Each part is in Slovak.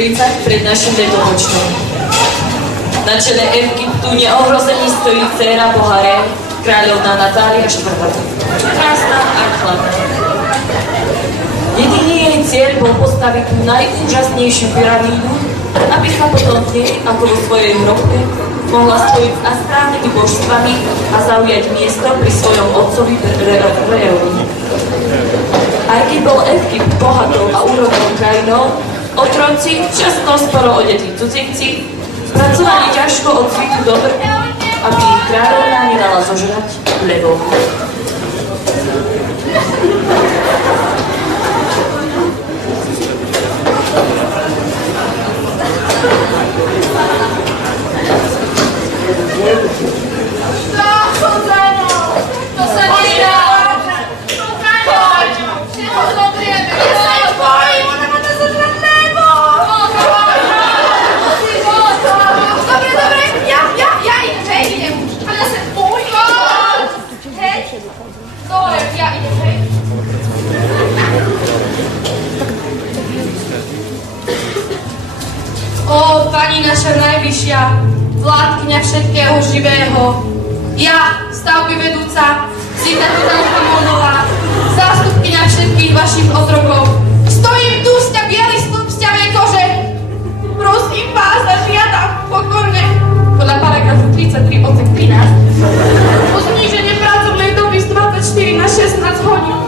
7:30 pred našim letopočtom. Na čele Egyptu neohrozený stojí dcéra boha Re, kráľovná Natália IV. Krásna a chladná. Jediný jej cieľ bol postaviť tú najúžasnejšiu pyramídu, aby sa potom v nej, ako vo svojej hrobke, mohla spojiť s astrálnymi božstvami a zaujať miesto pri svojom otcovi Reovi. Aj keď bol Egypt bohatou a úrodnou krajinou, otroci, často sporo odetí cudzinci, spracovali ťažko od cviku do brk, aby ich kráľovná nedala zožrať levou. To sa nedá! Všetko zobrieme! Ja sa bojím! Ona ma to zožrať nebo! Dobre, ja idem, ale ja sa bojím! Hej! Dobre, ja idem, hej! Ó, pani naša najvyššia, vládkyňa všetkého živého, ja, stavby vedúca, Zita Tutanchamonová, zástupkyňa všetkých vašich otrokov, stojím tu z bielý stĺp z ťavej kože. Prosím vás a žiadam pokorne, podľa paragrafu 33 odsek 13, o zníženie pracovnej doby z 24 na 16 hodín.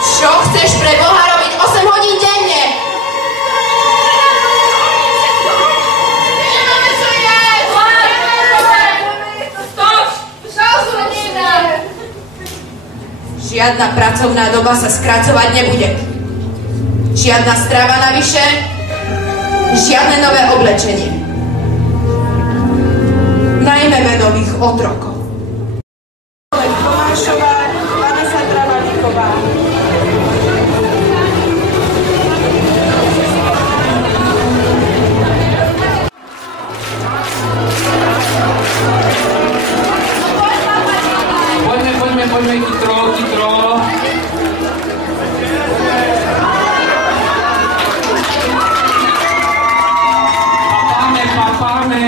Čo chceš pre Boha robiť 8 hodín denne? Nemáme čo jesť! Žiadna pracovná doba sa skracovať nebude. Žiadna strava navyše, žiadne nové oblečenie. Najmeme nových otrokov. Tomášová, Vanesa Travaníková. Poďme, chytro. Papáme.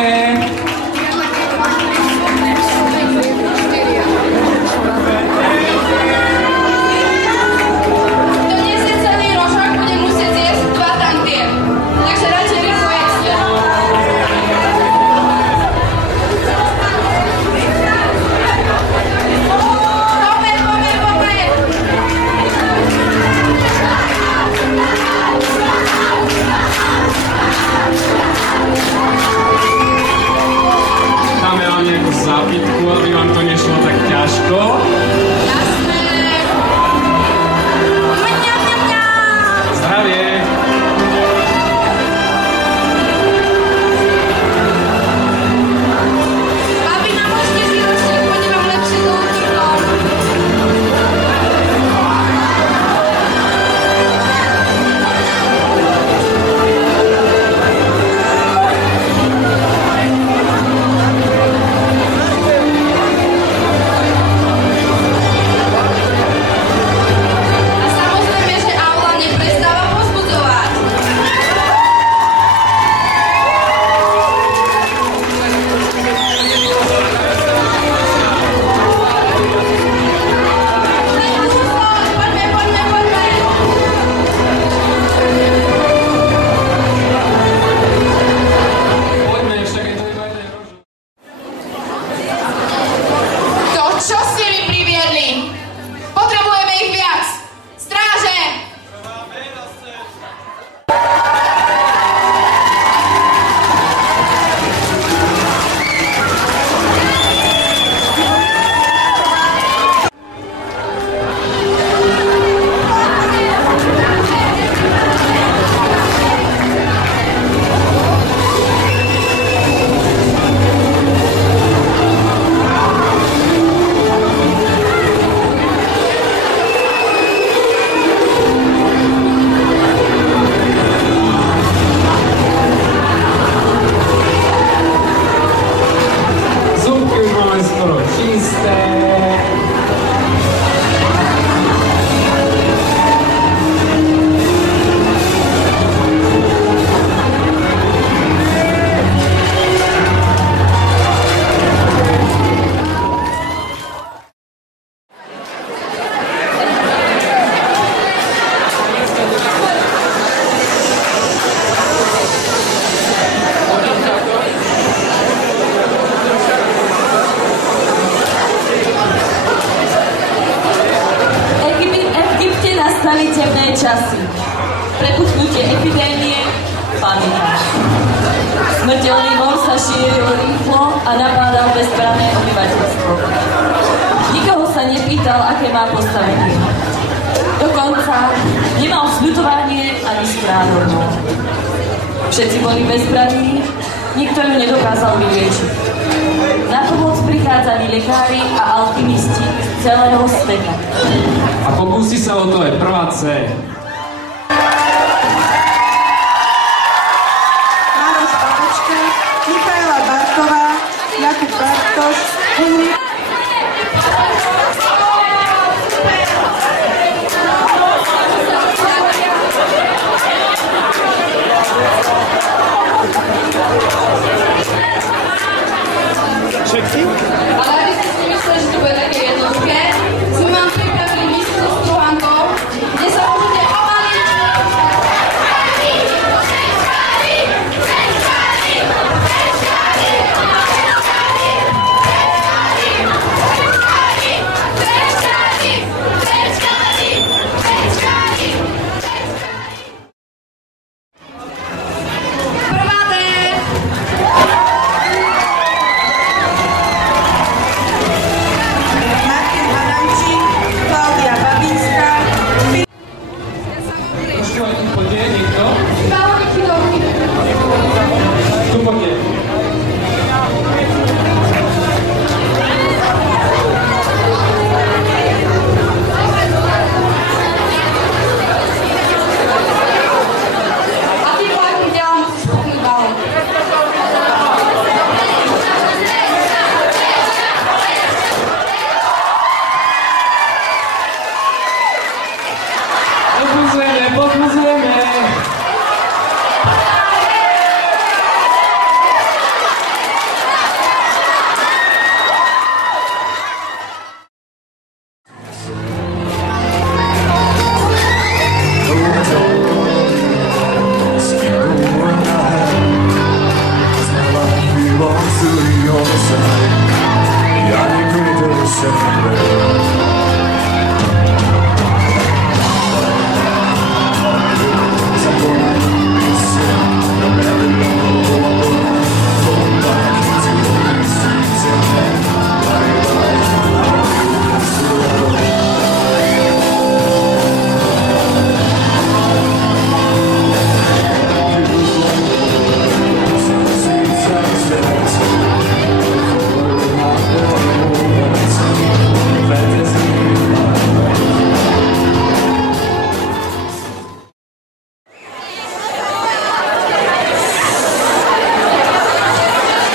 využitie epidémie panika. Smrteľný mor sa šíril rýchlo a napádal bezbranné obyvateľstvo. Nikoho sa nepýtal, aké má postavenie. Dokonca nemal sľutovanie ani správnu. Všetci boli bezbranní, nikto ju nedokázal vyliečiť. Na pomoc prichádzali lekári a alchemisti z celého sveta. A pokúsi sa o to aj prvá C. Mároš Papočka, Michaela Barková, Jakub Bartoš, Henrik Ale aby ste si mysleli, že to bude také jednoduché, sme vám pripravili misku so struhankou, kde sa môžete omaliť. Prvá D. Martin Adamčík, Klaudia Babinská, Ešte len poďte, niekto? Paolo Chidovky. Tu poďte. A ty vládky ďalej musíš puknúť balón. Pozrieme.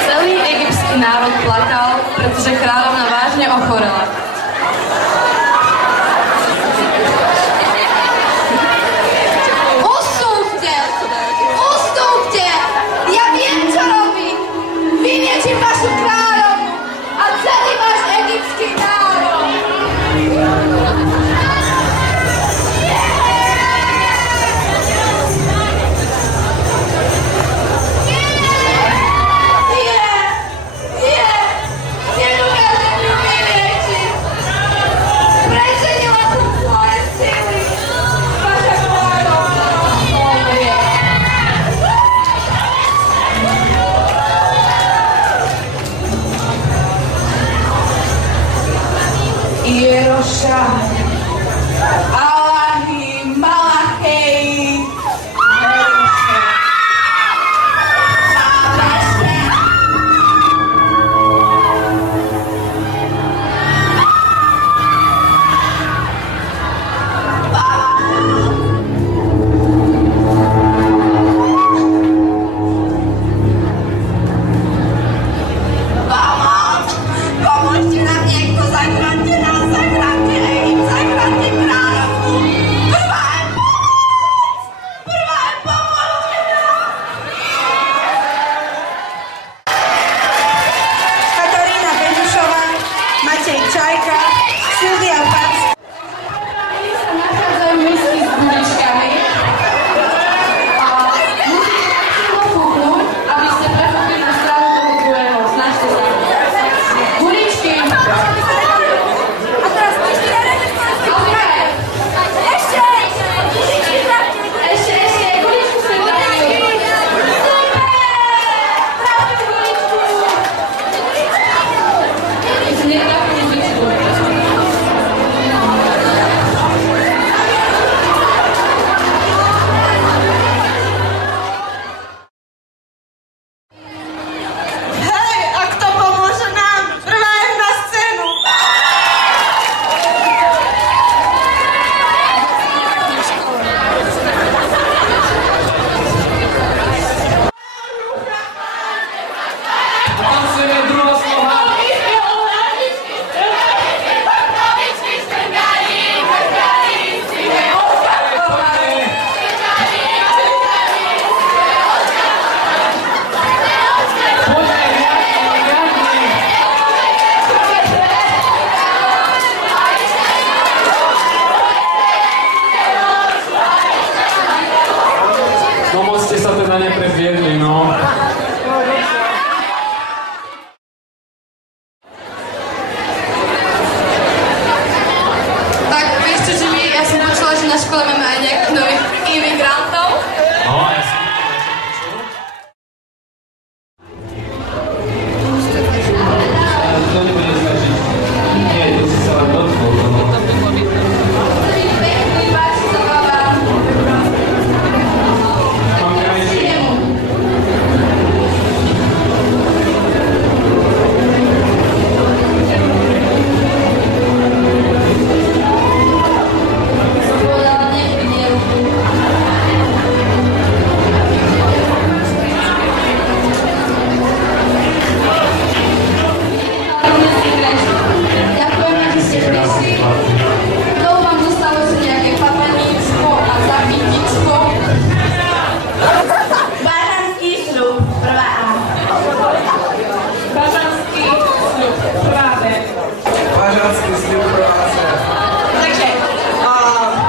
Celý egyptský národ plakal, pretože kráľovna vážne ochorela. Ustúpte! Ustúpte! Ja viem, čo robím! Vyniečím vašu kráľovnu a celý váš egyptský národ! Nedokážem ju vyliečiť! Preženila som svoje sily! Vaša kráľovna umrie! Jeroša, Allahi, Malachej, Jeroša, Závažne. Pomoc! Pomôžte nám niekto, zachráňte nás, zachráňte Egypt! nepreviedli, no. Tak vieš čo, Jimmy, ja som počula, že na škole máme aj nejakých nových imigrantov. No, ja som to nebude stačiť. Nie, to si sa len dotkol. Pekný, páči sa vám. Mám krajší. Som povedala, nech mi ruku. Ďakujem, že ste prišli. Kto vám dostalo si nejaké papaníčko a zapítičko? Bažanský sľub, prvá A. Bažanský sľub, prvá B. Bažanský sľub prvá C. Takže,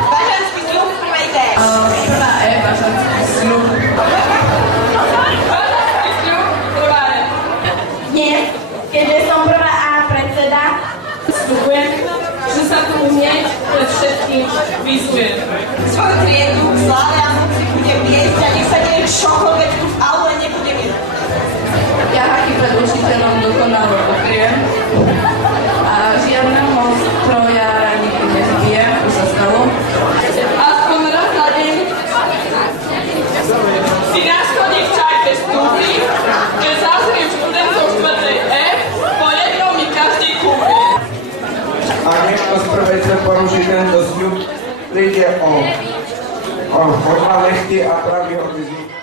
bažanský sľub, prvej D. Prvá E, bažanský sľub. Bažanský sľub, prvá E. Dnes, keďže som prvá A predseda, Sľubujem, že sa tu hneď pred všetkým vyzujem. svoju triedu k sláve a moci budem viesť a nech sa deje čokoľvek tu v aule nebudem jesť. Ja aký pred učiteľom dokonalo pokriem a žiadna moc trojára nikdy nezbije, už sa stalo. Aspoň raz za deň si na schode v čajke stúpi, že zazriem študentov štvrtej F, po jednom mi každý kúpi. Ak niekto z prvej C poruší tento sľub, príde o podľa lehty a pravý odizmu.